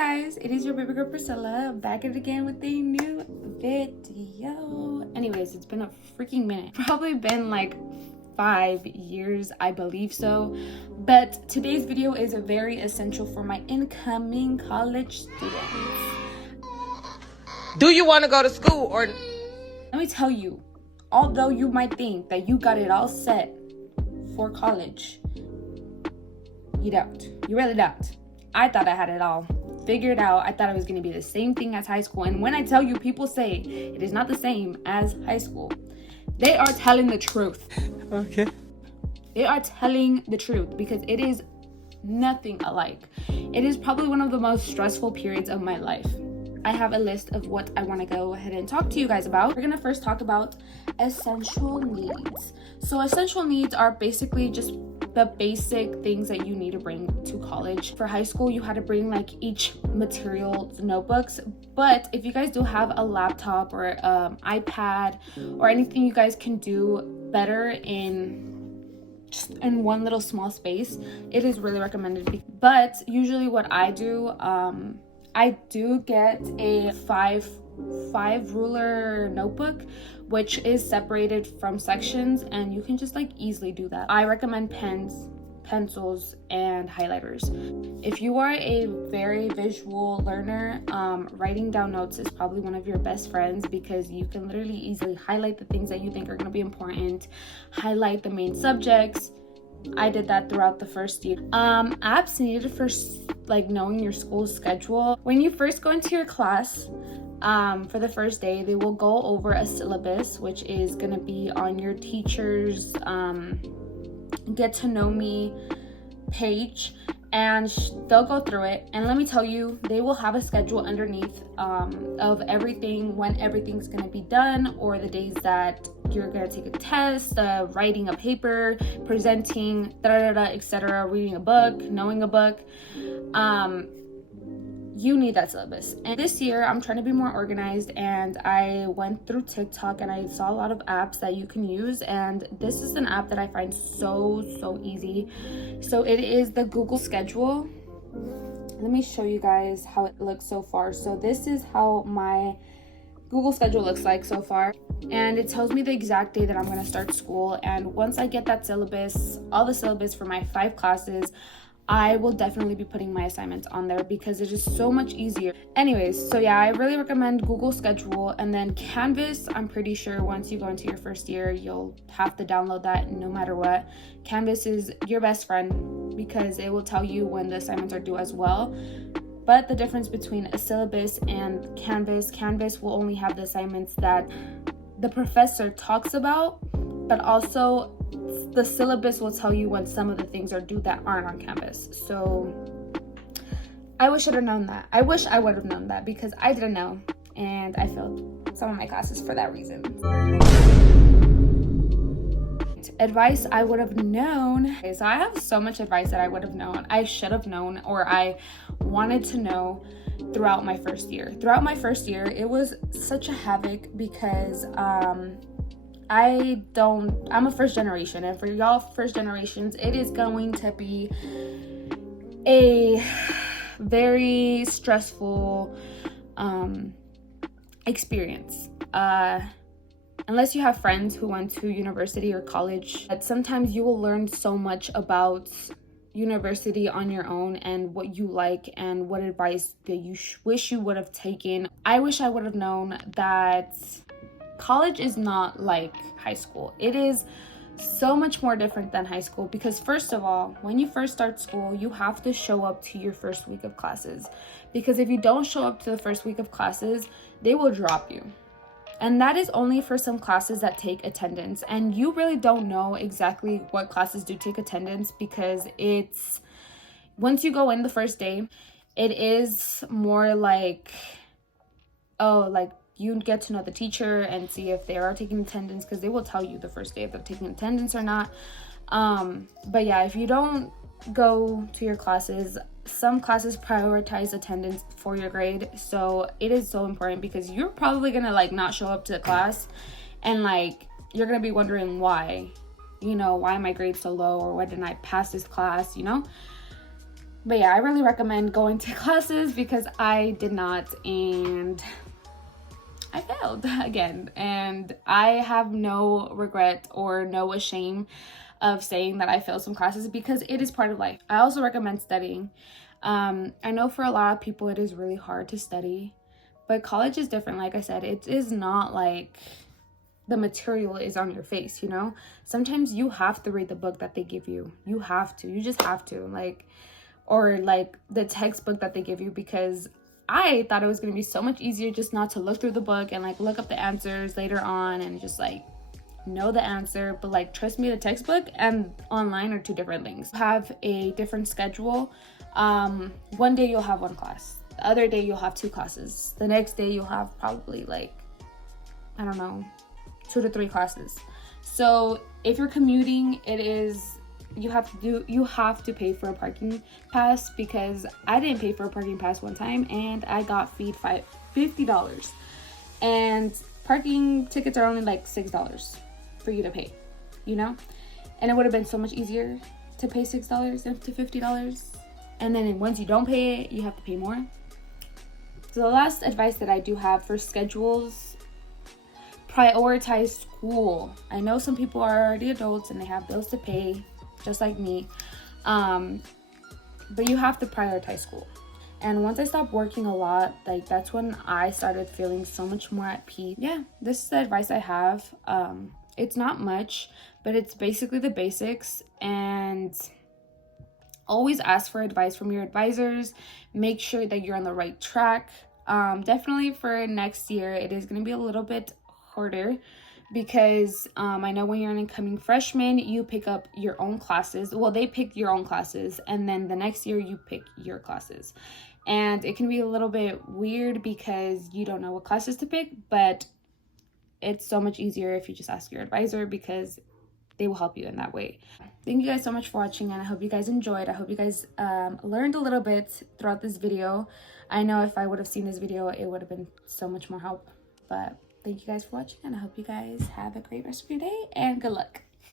guys, it is your baby girl Priscilla back at it again with a new video. Anyways, it's been a freaking minute. Probably been like 5 years, I believe so. But today's video is very essential for my incoming college students. Do you want to go to school or? Let me tell you, although you might think that you got it all set for college, you don't. You really don't. I thought I had it all figured out. I thought it was going to be the same thing as high school. And when I tell you, people say it is not the same as high school. They are telling the truth. Okay. They are telling the truth because it is nothing alike. It is probably one of the most stressful periods of my life. I have a list of what I want to go ahead and talk to you guys about. We're going to first talk about essential needs. So essential needs are basically just the basic things that you need to bring to college. For high school, you had to bring like each material notebooks, but if you guys do have a laptop or iPad or anything you guys can do better in just in one little small space, it is really recommended. But usually what I do get a five ruler notebook, which is separated from sections, and you can just like easily do that. I recommend pens, pencils, and highlighters. If you are a very visual learner, writing down notes is probably one of your best friends because you can literally easily highlight the things that you think are going to be important, highlight the main subjects. I did that throughout the first year. Apps needed for like knowing your school's schedule. When you first go into your class, for the first day, they will go over a syllabus, which is going to be on your teacher's get to know me page, and they'll go through it. And let me tell you, they will have a schedule underneath of everything, when everything's going to be done, or the days that you're going to take a test, writing a paper, presenting, etc., reading a book, knowing a book. You need that syllabus. And this year I'm trying to be more organized, and I went through TikTok and I saw a lot of apps that you can use, and this is an app that I find so easy. So it is the Google Schedule. Let me show you guys how it looks so far. So this is how my Google Schedule looks like so far, and it tells me the exact day that I'm going to start school. And once I get that syllabus, all the syllabus for my 5 classes, I will definitely be putting my assignments on there because it is so much easier. Anyways, so yeah, I really recommend Google Schedule. And then Canvas, I'm pretty sure once you go into your first year, you'll have to download that no matter what. Canvas is your best friend because it will tell you when the assignments are due as well. But the difference between a syllabus and Canvas will only have the assignments that the professor talks about, but also the syllabus will tell you when some of the things are due that aren't on Canvas. So I wish I'd have known that. I wish I would have known that because I didn't know, and I failed some of my classes for that reason. Advice I would have known. Okay, so I have so much advice that I would have known. I should have known, or I wanted to know throughout my first year. Throughout my first year, it was such a havoc because I'm a first generation, and for y'all first generations, it is going to be a very stressful experience. Unless you have friends who went to university or college, but sometimes you will learn so much about university on your own and what you like and what advice that you wish you would have taken. I wish I would have known that college is not like high school. It is so much more different than high school because, first of all, when you first start school, you have to show up to your first week of classes, because if you don't show up to the first week of classes, they will drop you. And that is only for some classes that take attendance, and you really don't know exactly what classes do take attendance because it's, once you go in the first day, it is more like, you get to know the teacher and see if they are taking attendance, because they will tell you the first day if they're taking attendance or not. But yeah, if you don't go to your classes, some classes prioritize attendance for your grade. So it is so important because you're probably gonna like not show up to the class, and like you're gonna be wondering why, why are my grades so low, or why didn't I pass this class, But yeah, I really recommend going to classes because I did not, and I failed again. And I have no regret or no shame of saying that I failed some classes because it is part of life. I also recommend studying. I know for a lot of people it is really hard to study, but college is different. Like I said, it is not like the material is on your face, you know? Sometimes you have to read the book that they give you. You have to. You just have to. Like, or like the textbook that they give you, because I thought it was going to be so much easier just not to look through the book and like look up the answers later on and just like know the answer. But like, trust me, the textbook and online are two different things. Have a different schedule. One day you'll have one class, the other day you'll have two classes, the next day you'll have probably like, I don't know, 2 to 3 classes. So if you're commuting, you have to pay for a parking pass, because I didn't pay for a parking pass one time and I got feed $50, and parking tickets are only like $6 for you to pay, you know? And it would have been so much easier to pay $6 than to $50, and then once you don't pay it, you have to pay more. So the last advice that I do have for schedules: prioritize school. I know some people are already adults and they have bills to pay, just like me, but you have to prioritize school. And once I stopped working a lot, like that's when I started feeling so much more at peace. Yeah, this is the advice I have. It's not much, but it's basically the basics. And always ask for advice from your advisors. Make sure that you're on the right track. Definitely for next year, it is going to be a little bit harder, because I know when you're an incoming freshman, you pick up your own classes. Well, they pick your own classes, and then the next year you pick your classes. And it can be a little bit weird because you don't know what classes to pick, but it's so much easier if you just ask your advisor, because they will help you in that way. Thank you guys so much for watching, and I hope you guys enjoyed. I hope you guys learned a little bit throughout this video. I know if I would have seen this video, it would have been so much more help. But thank you guys for watching, and I hope you guys have a great rest of your day, and good luck.